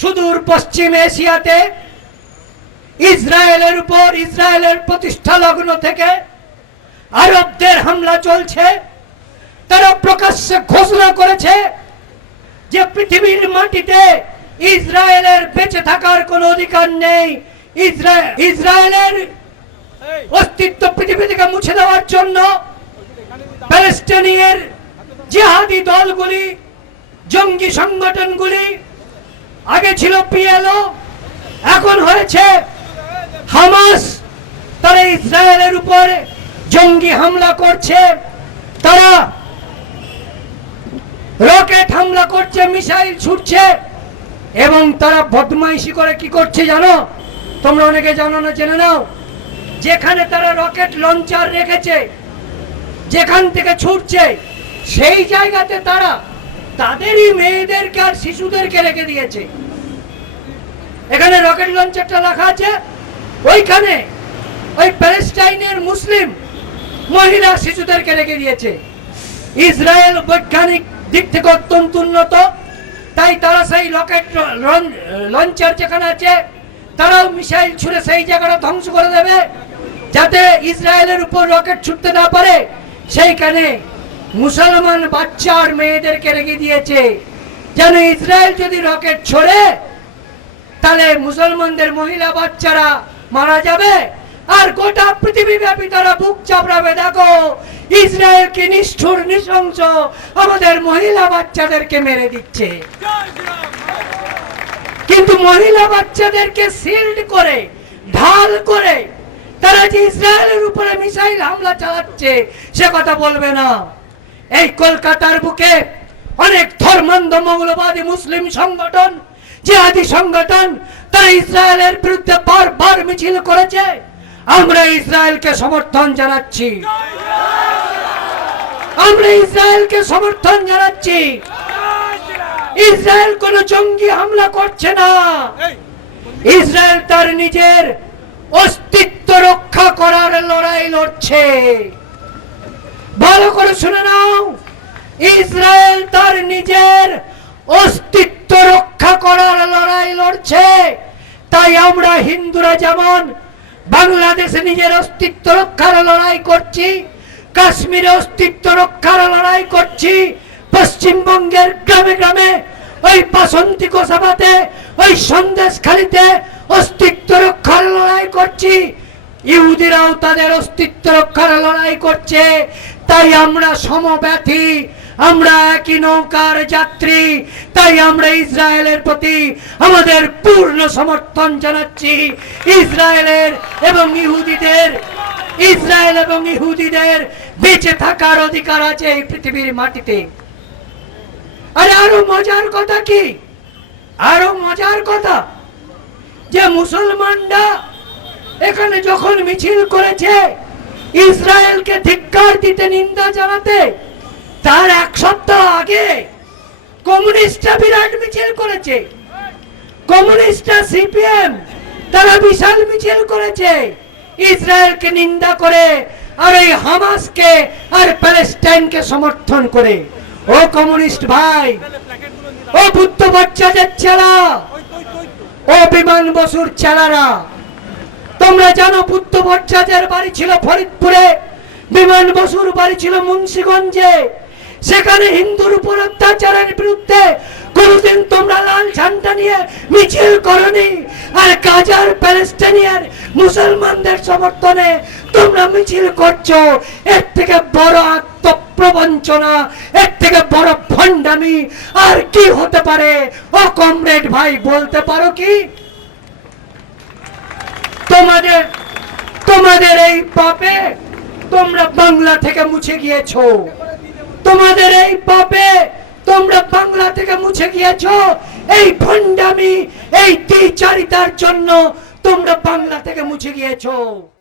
সুদূর পশ্চিম এশিয়াতে ইসরায়েলের উপর, ইসরায়েলের প্রতিষ্ঠা লগ্ন থেকে আরবদের হামলা চলছে। তারা প্রকাশ্যে ঘোষণা করেছে যে পৃথিবীর মাটিতে ইসরায়েলের বেঁচে থাকার কোনো অধিকার নেই। ইসরায়েলের অস্তিত্ব পৃথিবী থেকে মুছে দেওয়ার জন্য প্যালেস্টাইনের জিহাদি দলগুলি, জঙ্গি সংগঠনগুলি, আগে ছিল পিএলও, এখন হয়েছে হামাস, তারা ইসরায়েলের উপরে জঙ্গি হামলা করছে। তারা রকেট হামলা করছে, মিসাইল ছুটছে, এবং তারা বদমাইশি করে কি করছে জানো? তোমরা অনেকে জানো না, জেনে নাও। যেখানে তারা রকেট লঞ্চার রেখেছে, যেখান থেকে ছুটছে, সেই জায়গাতে তারা তাদেরই মেয়েদেরকে আর শিশুদেরকে রেখে দিয়েছে। এখানে রকেট লঞ্চারটা রাখা আছে, ওইখানে ওই প্যালেস্টাইনের মুসলিম মহিলা শিশুদেরকে রেখে দিয়েছে। ইসরায়েল বৈজ্ঞানিক দিক থেকে অত্যন্ত উন্নত, তাই তারা সেই রকেট লঞ্চার যেখানে আছে, তারাও মিসাইল ছুড়ে সেই জায়গাটা ধ্বংস করে দেবে, যাতে ইসরায়েলের উপর রকেট ছুটতে না পারে। সেইখানে মুসলমান বাচ্চা আর মেয়েদেরকে রেখে দিয়েছে, যেন ইসরায়েল যদি রকেট ছোড়ে তাহলে মুসলমানদের মহিলা বাচ্চারা মারা যাবে, আর গোটা পৃথিবী ব্যাপী তারা বুক চাপড়াবে। দেখো, ইসরায়েলকে নিষ্ঠুর নৃশংস আমাদের মহিলা বাচ্চাদেরকে মেরে দিচ্ছে। কিন্তু মহিলা বাচ্চাদেরকে শিল্ড করে, ঢাল করে তারা যে ইসরায়েলের উপরে মিসাইল হামলা চালাচ্ছে সে কথা বলবে না। এই কলকাতার বুকে অনেক ধর্মান্ধ মৌলবাদী মুসলিম সংগঠন, জিহাদি সংগঠন, তারা ইসরায়েলের বিরুদ্ধে বারবার মিছিল করেছে। আমরা ইসরায়েলকে সমর্থন জানাচ্ছি, আমরা ইসরায়েলকে সমর্থন জানাচ্ছি। ইসরায়েল কোন জঙ্গি হামলা করছে না। ইসরায়েল তার নিজের অস্তিত্ব রক্ষা করার লড়াই লড়ছে। ভালো করে শুনে নাও, ইসরায়েল তার নিজের অস্তিত্ব রক্ষা করার লড়াই লড়ছে। তাই আমরা হিন্দুরা যেমন বাংলাদেশে নিজের অস্তিত্ব রক্ষার লড়াই করছি, কাশ্মীরে অস্তিত্ব রক্ষার লড়াই করছি, পশ্চিমবঙ্গের গ্রামে গ্রামে, ওই বাসন্তী কোষাবাতে, ওই সন্দেশখালীতে অস্তিত্ব রক্ষার লড়াই করছি, ইহুদিরাও তাদের অস্তিত্ব রক্ষার লড়াই করছে। তাই আমরা সমব্যথী, আমরা একই নৌকার যাত্রী। তাই আমরা ইসরায়েলের প্রতি আমাদের পূর্ণ সমর্থন জানাচ্ছি। ইসরায়েল এবং ইহুদিদের বেঁচে থাকার অধিকার আছে এই পৃথিবীর মাটিতে। আরে আরো মজার কথা কি, আরো মজার কথা যে মুসলমানরা এখানে যখন মিছিল করেছে ইসরায়েলকে ধিক্কার দিতে, নিন্দা জানাতে, তার এক সপ্তাহ আগে কমিউনিস্টরা বিরাট মিছিল করেছে। কমিউনিস্টরা, সিপিএম, তারা বিশাল মিছিল করেছে ইসরায়েলকে নিন্দা করে, আর এই হামাসকে আর প্যালেস্টাইনকে সমর্থন করে। ও কমিউনিস্ট ভাই, ও বুদ্ধ বাচ্চাদের ছেলা, ও বিমান বসুর ছেলারা, তোমরা জানো বুদ্ধ ভট্টাচার্যের বাড়ি ছিল ফরিদপুরে, বিমান বসুর বাড়ি ছিল মুন্সিগঞ্জে। সেখানে হিন্দুর উপর অত্যাচারের বিরুদ্ধে কোনদিন তোমরা লাল ঝান্ডা নিয়ে মিছিল করনি, আর গাজার প্যালেস্টাইনের মুসলমানদের সমর্থনে তোমরা মিছিল করছো। এর থেকে বড় আত্মপ্রবঞ্চনা, এর থেকে বড় ভণ্ডামি আর কি হতে পারে? ও কমরেড ভাই, বলতে পারো কি? তোমাদের এই পাপে তোমরা বাংলা থেকে মুছে গিয়েছো, তোমাদের এই পাপে তোমরা বাংলা থেকে মুছে গিয়েছো। এই ভণ্ডামি, এই দ্বিচারিতার জন্য তোমরা বাংলা থেকে মুছে গিয়েছো।